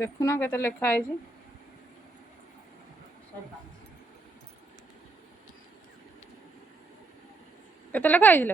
ଦେଖୁନ କେତେ ଲେଖା ହେଇଛି। କେତେ ଲେଖା ହେଇছিল?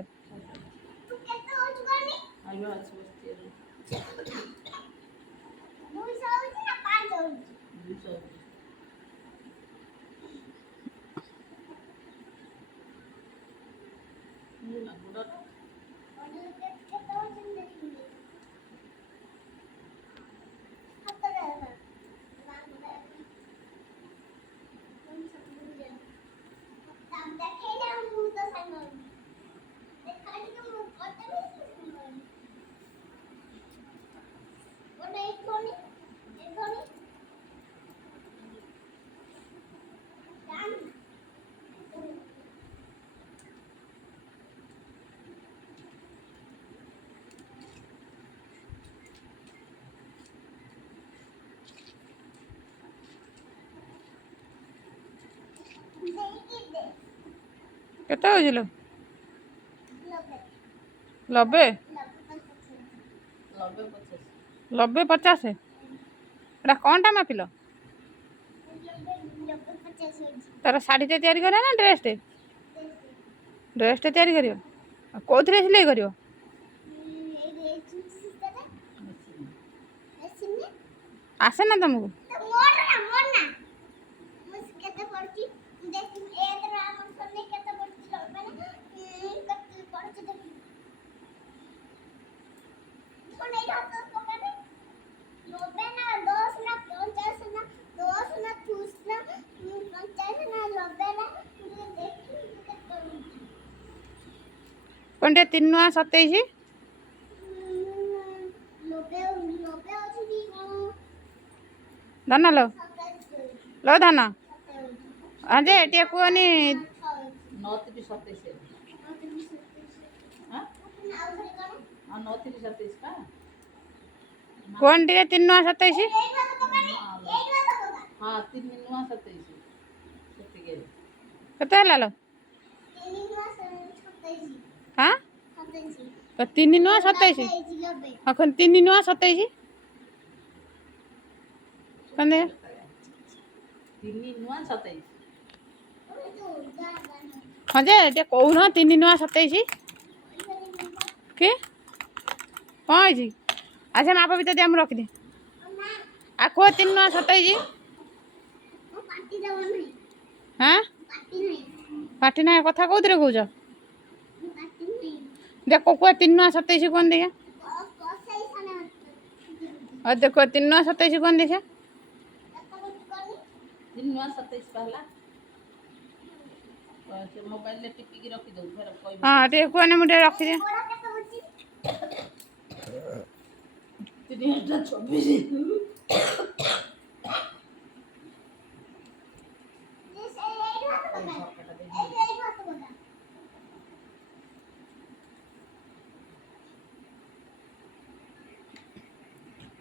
କେତେ ହଉছিল? 90 90 50। ଏଟା କ'ଣଟା ମାପିଲ? ତାର ଶାଢ଼ୀଟେ ତିଆରି କରିବ ନା ଡ୍ରେସ୍ଟେ? ଡ୍ରେସ୍ଟେ ତିଆରି କରିବ। କେଉଁଥିରେ ସିଲେଇ କରିବ? ଆସେ ନା ତମକୁ? କଣଟେ 3 ନୂଆ 27। ଧନ लो लो ଧନ ଯେ ଟିକେ କୁହନି। 29 27 कौन टे 3 नूआ 27? हाँ 3 नूआ 27 केते हला लो? हाँ तो 3 नूआ 27 अखन 3 नूआ 27 कने 3 नूआ 27 हाँ जे टे कहून 3 नूआ 27 के कौन है? अच्छा माप भी तो दे रखी दे आ को 3 नूआ 27। हाँ पाटी ना कथा कौन कौच देख को 3 नूआ 27 कौन देखा और देखो 3 नूआ 27 कौन देखा 3 नूआ 27 पहला मोबाइल ले टिपी रखी दो फिर कोई हां टे कोने मुटे रखी दे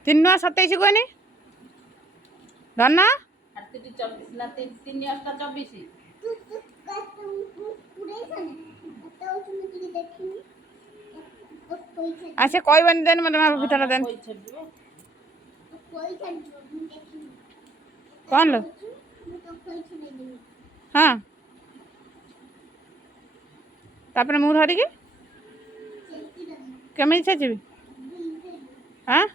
3 नूआ 27 कोनी धन 24 ना 3 24 अच्छा कोई बन देन मतलब माप भीतर देन कौन लो हाँ तापर मु धरी के केमी छेचिबी हाँ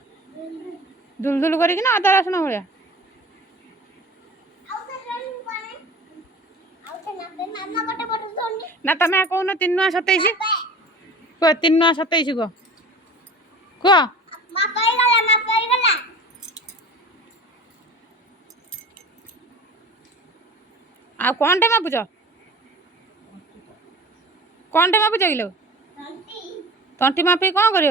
दुल दुल करी ना अदा रसुण भाया ना तमें कहून 3 नूआ 27 कह 3 नूआ 27 कह आ कौनटे मापुच कौनटे मापुच कि लो तंटी मापी कौन कर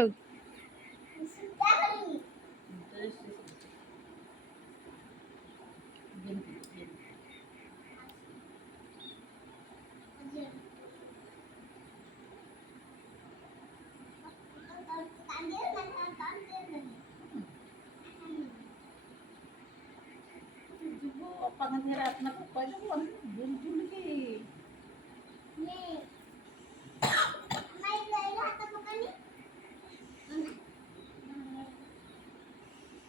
ବାପାଙ୍କ ଦେହରେ ଆତ୍ମା ତ କହିଦେବୁ ବୁଲବୁଲ କି